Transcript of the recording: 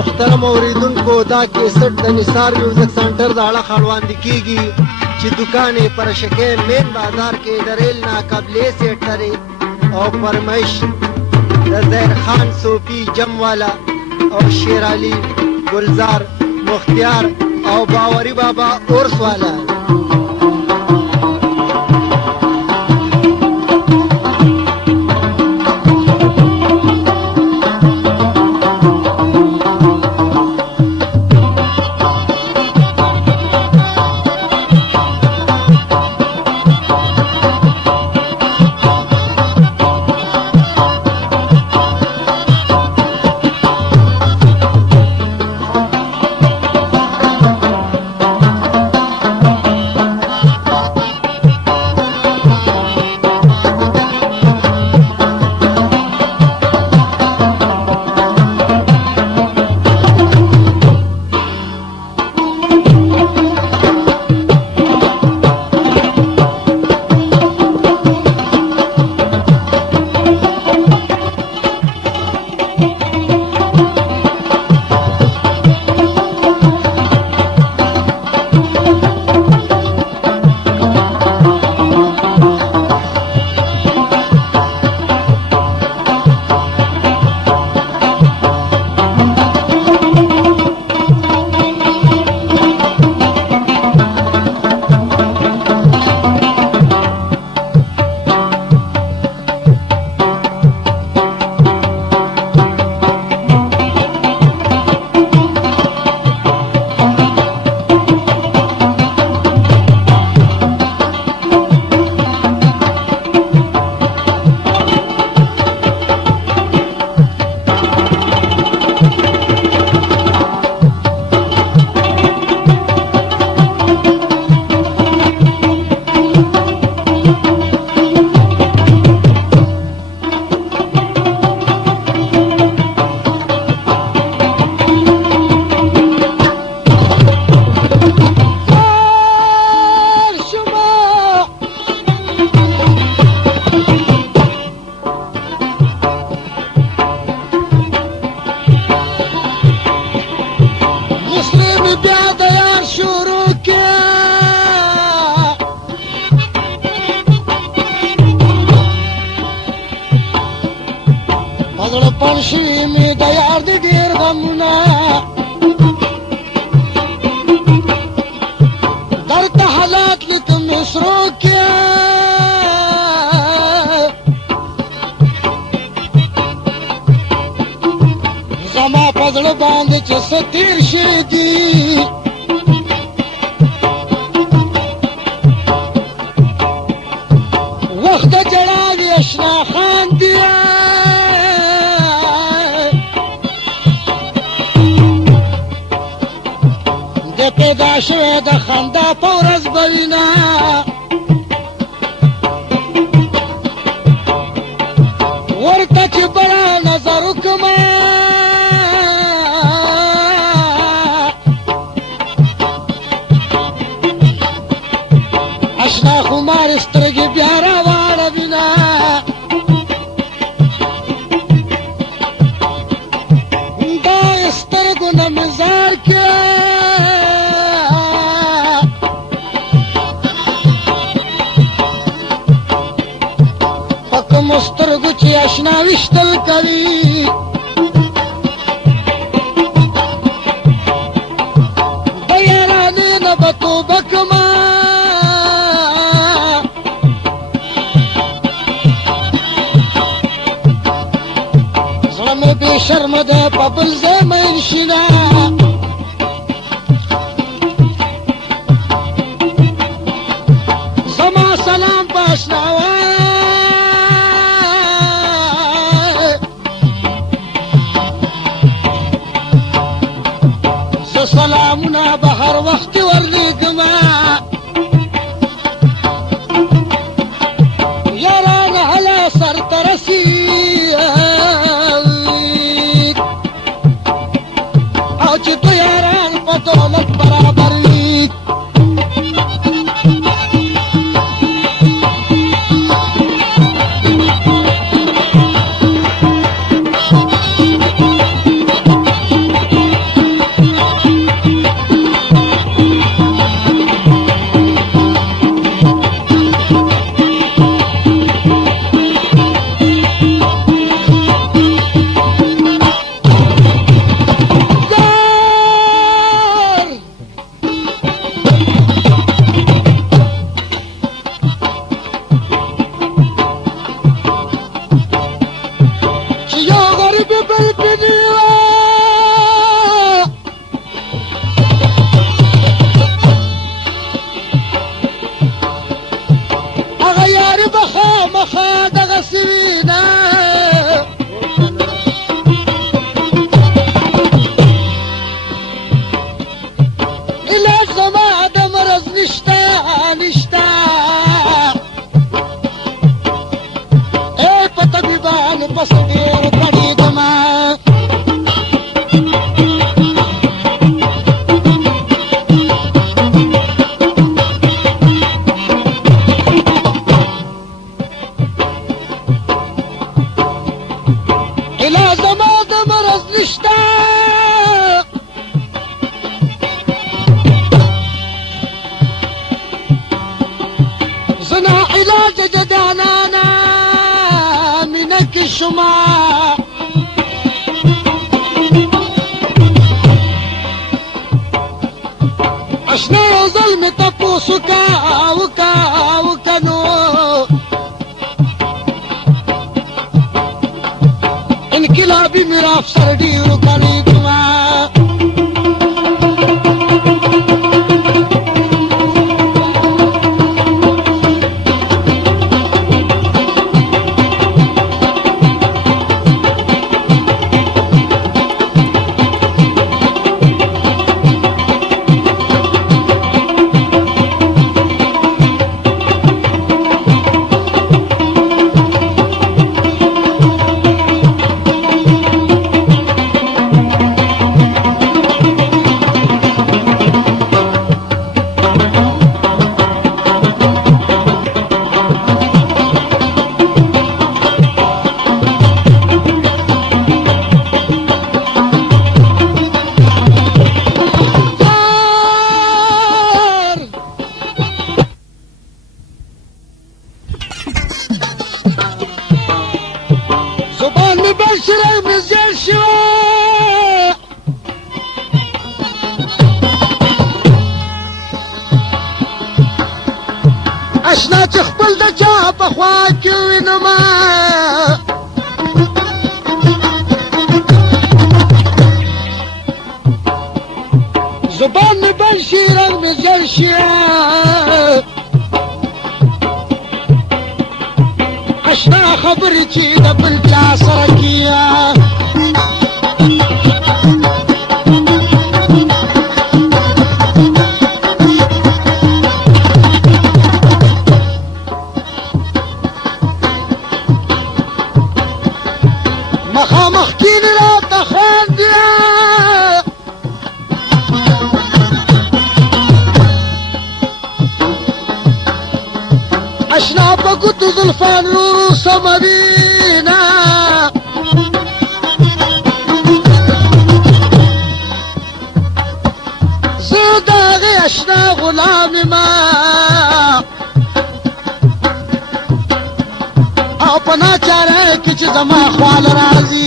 محترم اوریدونکو دا کیسټ د نثار میوزک سنټر د اړه خړواندې کیږي چې دکان یې پر شکه مین بازار کې د ریل نه قبلې سیټ لري او فرمایش د زهر خان صوفي جموالا او شیر علي گلزار مختیار او باوري بابا اورس والا پرشي مې د یار د ډېر غمونه درته حالات لیکم مصرو کې زما په زړه باندې چې څه تېر شوي دي وخت د ژړا وي اشنا خان دي پیدا شوی د خندا په ورځ به وینه ورته چې بله نظر وکړمه اشنا خمار سترګې بیا راواړوینه دا سترګو نه مې ځار کې مسترګو چې اشنا وشتل کوي د یارانې نه به توبه کړمه زړه مې بې شرمه ده په بل ځای میل شي نه زما سلام په اشنا سلامونه به هر وخت ورلیږمه یاران هله سرته رسي او چې دو یاران په دولت برابر وي زل پنیوا اغا یاری بخا مخا دغا سوینا علاج زما د مرض نشتا نشتا اے پتا بیبان پس دیر پڑی دما علاج زما د مرض نشتا زنا علاج جدانانا منك شما اشنا ظلم تپوسکا وکا وکنو انقلابی میرا افسر ډیرو کړي دما زبان می بشره می زیر شو اشنا چې خپل د چا په خوا کې وینما زبان می بشره می زیر شو اشنا خبرې چې د بل چا سره کیه مخامخ کینې راته خاندي اشنا په ګوتو زلفانو سموینا زه د هغې اشنا غلام یما او په ناچاره کې چې زما خوال راځي